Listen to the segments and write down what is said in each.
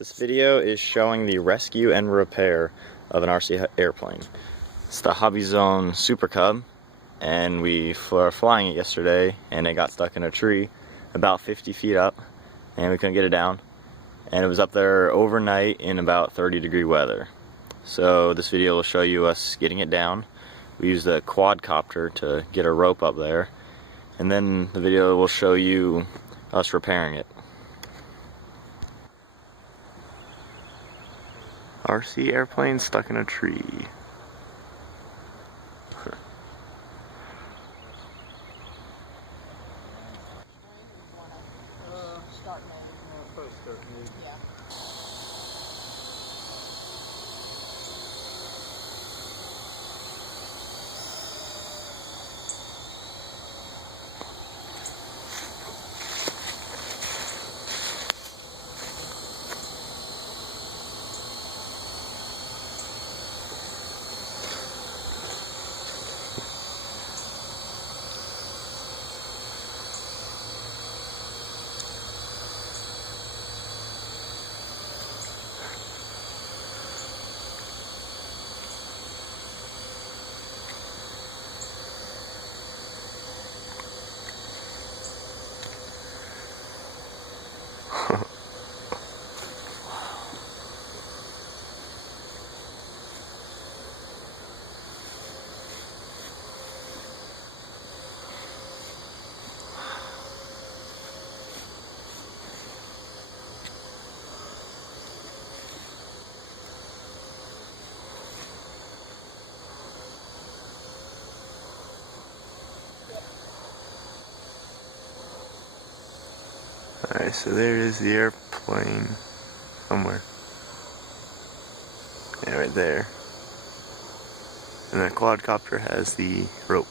This video is showing the rescue and repair of an RC airplane. It's the Hobbyzone SuperCub, and we were flying it yesterday and it got stuck in a tree about 50 feet up and we couldn't get it down, and it was up there overnight in about 30-degree weather. So this video will show you us getting it down. We used a Quadcopter to get a rope up there, and then the video will show you us repairing it. RC airplane stuck in a tree. Alright, so there is the airplane somewhere. Yeah, right there. And that quadcopter has the rope.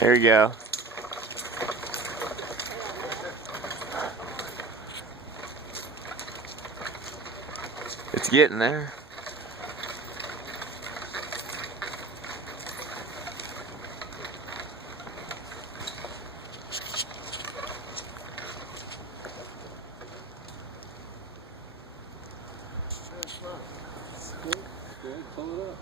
There you go. It's getting there. Pull it up.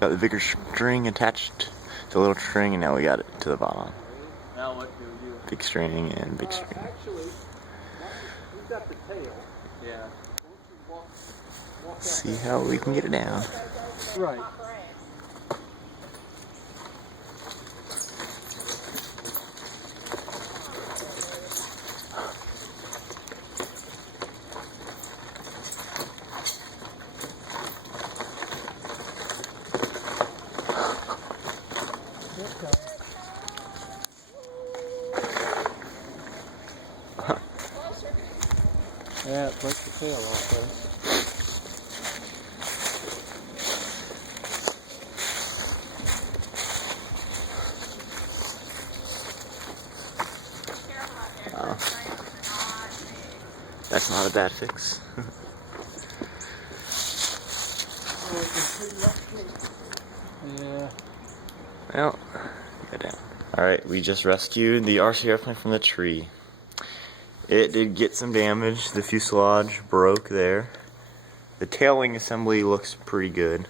Got the bigger string attached to the little string, and now we got it to the bottom. Now what do we do? Big string and big string. Actually, we've got the tail. Yeah. See how we can get it down. Right. Yeah, it breaks the tail off there. Oh. That's not a bad fix. Yeah. Well, go down. Alright, we just rescued the RC airplane from the tree. It did get some damage. The fuselage broke there. The tail wing assembly looks pretty good.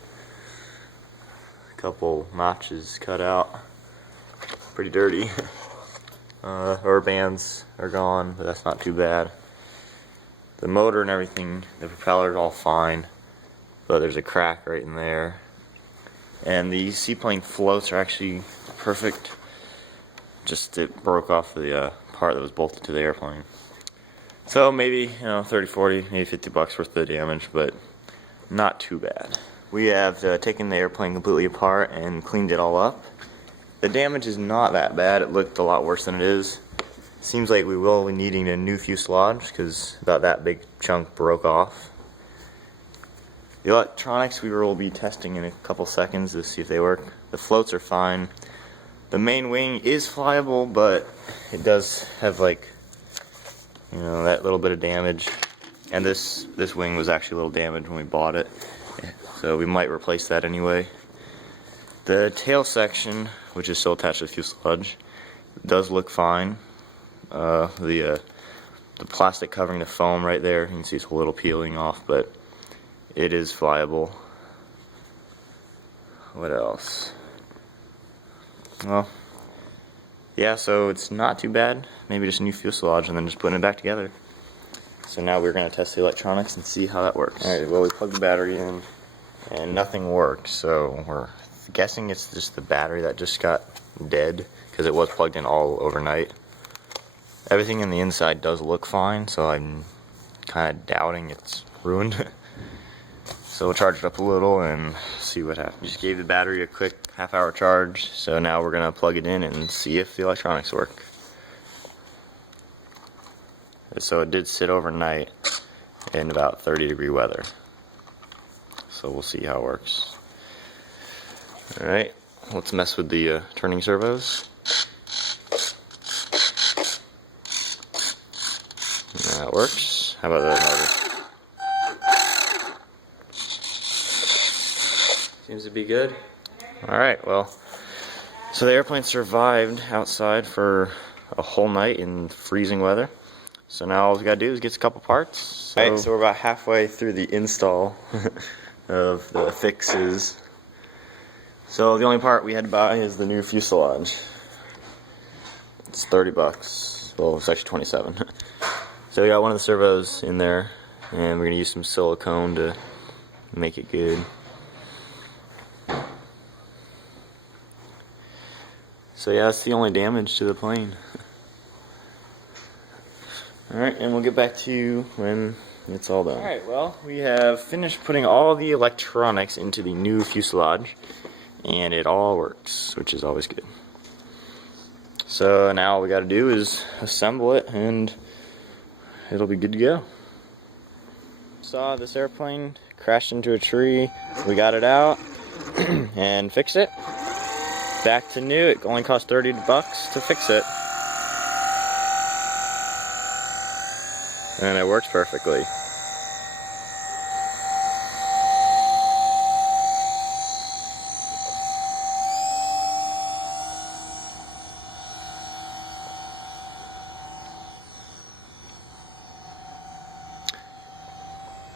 A couple notches cut out. Pretty dirty. Rubber bands are gone, but that's not too bad. The motor and everything, the propeller's all fine, but there's a crack right in there. And the seaplane floats are actually perfect. Just it broke off the part that was bolted to the airplane. So maybe, 30, 40, maybe 50 bucks worth of damage, but not too bad. We have taken the airplane completely apart and cleaned it all up. The damage is not that bad. It looked a lot worse than it is. Seems like we will be needing a new fuselage because about that big chunk broke off. The electronics we will be testing in a couple seconds to see if they work. The floats are fine. The main wing is flyable, but it does have that little bit of damage. And this wing was actually a little damaged when we bought it, so we might replace that anyway. The tail section, which is still attached to the fuselage, does look fine. The plastic covering the foam right there, you can see it's a little peeling off, but it is flyable. What else? Well, yeah, so it's not too bad. Maybe just a new fuselage and then just putting it back together. So now we're going to test the electronics and see how that works. Alright, well, we plugged the battery in and nothing worked, so we're guessing it's just the battery that just got dead because it was plugged in all overnight. Everything in the inside does look fine, so I'm kind of doubting it's ruined. So we'll charge it up a little and see what happens. Just gave the battery a quick half-hour charge, so now we're going to plug it in and see if the electronics work. So it did sit overnight in about 30-degree weather. So we'll see how it works. Alright, let's mess with the turning servos. That works. How about that motor? Seems to be good. Alright, well, so the airplane survived outside for a whole night in freezing weather. So now all we gotta do is get a couple parts. Alright, so we're about halfway through the install of the fixes. So the only part we had to buy is the new fuselage. It's 30 bucks. Well, it's actually 27. So we got one of the servos in there, and we're gonna use some silicone to make it good. So yeah, that's the only damage to the plane. Alright, and we'll get back to you when it's all done. Alright, well, we have finished putting all the electronics into the new fuselage, and it all works, which is always good. So now all we gotta do is assemble it, and it'll be good to go. Saw this airplane crashed into a tree, we got it out, and fixed it. Back to new, it only cost 30 bucks to fix it. And it works perfectly.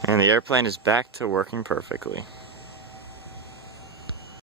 And the airplane is back to working perfectly.